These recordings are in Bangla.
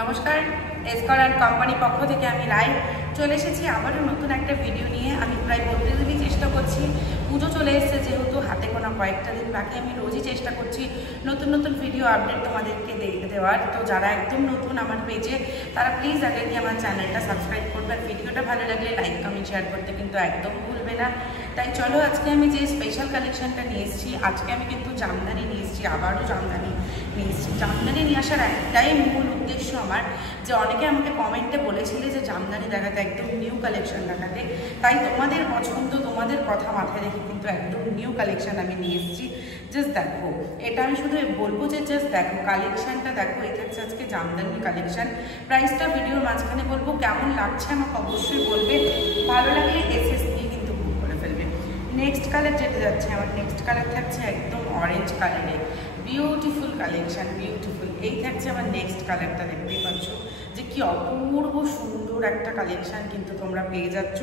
নমস্কার, এসকর অ্যান্ড কোম্পানি পক্ষ থেকে আমি রায় চলে এসেছি আবারও নতুন একটা ভিডিও নিয়ে। আমি প্রায় প্রতিদিনই চেষ্টা করছি, পুজো চলে এসেছে যেহেতু হাতে গোনা কয়েকটা দিন বাকি, আমি রোজই চেষ্টা করছি নতুন নতুন ভিডিও আপডেট তোমাদেরকে দেওয়ার। তো যারা একদম নতুন আমার পেজে তারা প্লিজ আগে গিয়ে আমার চ্যানেলটা সাবস্ক্রাইব করবে, আর ভিডিওটা ভালো লাগলে লাইক কমেন্ট শেয়ার করতে কিন্তু একদম ভুলবে না। তাই চলো আজকে আমি যে স্পেশাল কালেকশনটা নিয়ে এসেছি, আজকে আমি কিন্তু জামদানি নিয়ে এসেছি, আবারও জামদানি নিয়ে এসেছি। জামদানি নিয়ে আসার একটাই মূল উদ্দেশ্য আমার, যে অনেকে আমাকে কমেন্টে বলেছিলে যে জামদানি দেখাতে, একদম নিউ কালেকশন দেখাতে। তাই তোমাদের পছন্দ, তোমাদের কথা মাথায় রেখে কিন্তু একদম নিউ কালেকশন আমি নিয়ে এসেছি। জাস্ট দেখো, এটা আমি শুধু বলবো যে জাস্ট দেখো কালেকশনটা দেখো। এটা হচ্ছে আজকে জামদানির কালেকশন। প্রাইসটা ভিডিওর মাঝখানে বলবো, কেমন লাগছে আমাকে অবশ্যই বলবে, ভালো লাগলে এসএস নিয়ে কিন্তু বুক করে ফেলবে। নেক্সট কালার যেটা যাচ্ছে আমার, নেক্সট কালার থাকছে একদম অরেঞ্জ কালারে, বিউটিফুল কালেকশন, বিউটিফুল। এই থাকছে আমার নেক্সট কালারটা, দেখতেই পাচ্ছ যে কি অপূর্ব সুন্দর একটা কালেকশন কিন্তু তোমরা পেয়ে যাচ্ছ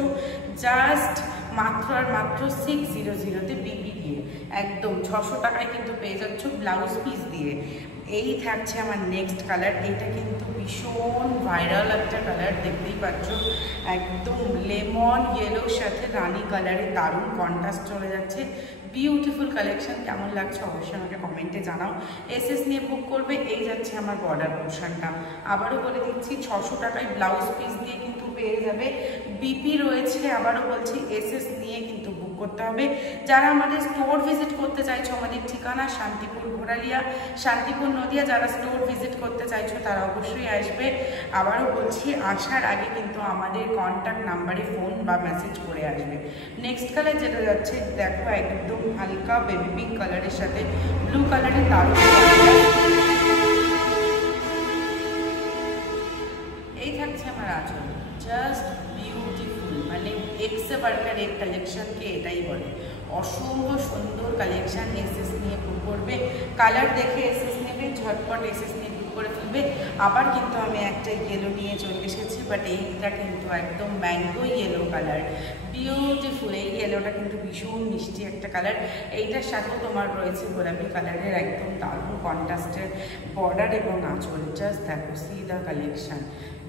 জাস্ট মাত্র আর মাত্র 600-তে বিপি দিয়ে, একদম 600 টাকায় কিন্তু পেয়ে যাচ্ছ ব্লাউজ পিস দিয়ে। এই থাকছে আমার নেক্সট কালার, এইটা কিন্তু ভীষণ ভাইরাল একটা কালার, দেখতেই পাচ্ছ একদম লেমন ইয়েলোর সাথে রানি কালারে দারুণ কন্ট্রাস্ট চলে যাচ্ছে। বিউটিফুল কালেকশন, কেমন লাগছে অবশ্যই আমাকে কমেন্টে জানাও। এসএস নিয়ে বুক করবে। এই যাচ্ছে আমার বর্ডার পোর্শনটা, আবারও বলে দিচ্ছি 600 টাকায় ব্লাউজ পিস দিয়ে কিন্তু পেয়ে যাবে। বিপি রয়েছে, আবারও বলছি এসএস নিয়ে কিন্তু বুক করতে হবে। যারা আমাদের স্টোর ভিজিট করতে চাইছো, আমাদের ঠিকানা শান্তিপুর ঘোরালিয়া, শান্তিপুর নদিয়া, যারা স্টোর ভিজিট করতে চাইছো তারা অবশ্যই আসবে। আবারও বলছি, আসার আগে কিন্তু আমাদের কন্ট্যাক্ট নাম্বারে ফোন বা মেসেজ করে আসবে। নেক্সট কালার যেটা যাচ্ছে দেখো, একদম হালকা বেবি পিঙ্ক কালারের সাথে ব্লু কালারের দারুণ। এই থাকছে আমার আঁচল, জাস্ট বিউটিফুল, মানে এক্সে বার্কার এক কালেকশনকে এটাই বলে। অসম্ভব সুন্দর কালেকশন, এসএস নিয়ে বুক করবে। কালার দেখে এসএস নেবে, ঝটপট এসএস নিয়ে বুক করে ফেলবে। আবার কিন্তু আমি একটা ইয়েলো নিয়ে চলে এসেছি, বাট এইটা কিন্তু একদম ম্যাঙ্গো ইয়েলো কালার, বিউটিফুল। এই ইয়েলোটা কিন্তু ভীষণ মিষ্টি একটা কালার। এইটার সাথেও তোমার রয়েছে গোলাপি কালারের একদম দারুণ কন্ট্রাস্টের বর্ডার এবং আঁচল। জাস্ট দেখো, C the collection,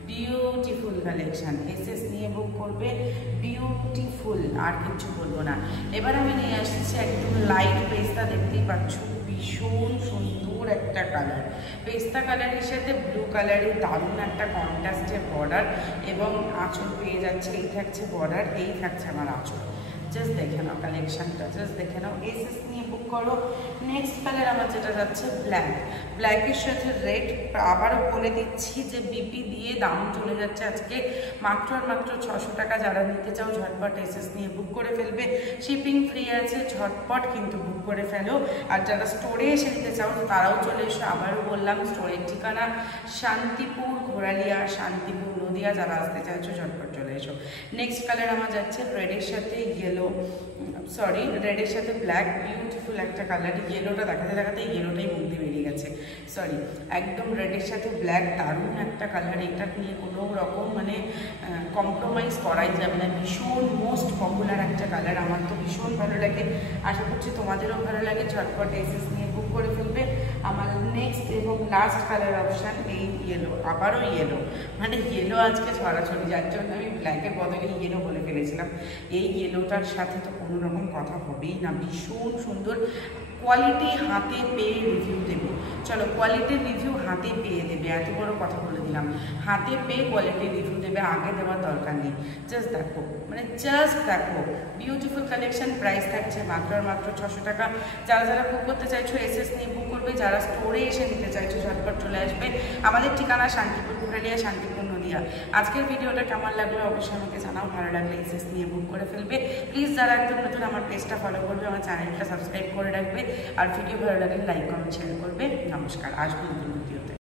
beautiful collection. SS নিয়ে বুক করবে, বিউটিফুল, আর কিছু বলবো না। এবার আমি নিয়ে আসছি একদম লাইট পেস্তা, দেখতেই পাচ্ছ ভীষণ সুন্দর একটা কালার। পেস্তা কালারের সাথে ব্লু কালারের দারুণ একটা কন্ট্রাস্টের বর্ডার এবং আঁচল পেয়ে যাচ্ছে। এই থাকছে বর্ডার, এই থাকছে আমার আঁচল। জাস্ট দেখে নাও কালেকশনটা, জাস্ট দেখে নাও। এসএস নিয়ে বুক করো। নেক্সট কালার আমার যেটা যাচ্ছে ব্ল্যাক, ব্ল্যাকের সাথে রেড। আবারও বলে দিচ্ছি যে বিপি দিয়ে দাম চলে যাচ্ছে আজকে মাত্র আর মাত্র 600 টাকা। যারা নিতে চাও ঝটপট এসএস নিয়ে বুক করে ফেলবে, শিপিং ফ্রি আছে, ঝটপট কিন্তু বুক করে ফেলো। আর যারা স্টোরে এসে নিতে চাও তারাও চলে এসো। আবারও বললাম, স্টোরের ঠিকানা শান্তিপুর ঘোরালিয়া, শান্তিপুর নদিয়া। যারা আসতে চাইছো ঝটপট চলে এসো। নেক্সট কালার আমার যাচ্ছে রেডের সাথে ইয়েলো, সরি রেডের সাথে ব্ল্যাক, বিউটিফুল একটা কালার। ইয়েলোটা দেখাতে দেখাতে ইয়েলোটাই মধ্যে বেরিয়ে গেছে, সরি। একদম রেডের সাথে ব্ল্যাক, দারুণ একটা কালার। এটা নিয়ে কোনো রকম মানে কম্প্রোমাইজ করাই যাবে না, ভীষণ মোস্ট পপুলার একটা কালার। আমার তো ভীষণ ভালো লাগে, আশা করছি তোমাদেরও ভালো লাগে। ঝটপট এসএস নিয়ে বুক করে ফেলবে। আমার নেক্সট এবং লাস্ট কালার অপশান এই ইয়েলো, আবারও ইয়েলো, মানে ইয়েলো আজকে ছড়াছড়ি, যার জন্য আমি ব্ল্যাকের বদলে ইয়েলো বলে ফেলেছিলাম। এই ইয়েলোটার সাথে তো কোনো রকম কথা হবেই না, ভীষণ সুন্দর কোয়ালিটি। হাতে পেয়ে রিভিউ দেবে, চলো কোয়ালিটির রিভিউ হাতে পেয়ে দেবে, এত বড় কথা বলে দিলাম। হাতে পেয়ে কোয়ালিটির রিভিউ দেবে, আগে দেওয়ার দরকার নেই। জাস্ট দেখো, মানে জাস্ট দেখো বিউটিফুল কালেকশন। প্রাইস থাকছে মাত্র আর মাত্র 600 টাকা। যারা যারা বুক করতে চাইছো এসএস নিয়ে বুক করবে, যারা স্টোরে এসে নিতে চাইছো ঝটপট চলে আসবে। আমাদের ঠিকানা শান্তিপুর ঘোরালিয়া, শান্তিপুর নদিয়া। আজকের ভিডিওটা কেমন লাগলো অবশ্যই আমাকে জানাও, ভালো লাগলে এসএস নিয়ে বুক করে ফেলবে। প্লিজ যারা একদম নতুন আমার পেজটা ফলো করবে, আমার চ্যানেলটা সাবস্ক্রাইব করে রাখবে, আর ভিডিও ভালো লাগলে লাইক কমেন্ট শেয়ার করবে। নমস্কার, আসবো নতুন ভিডিও।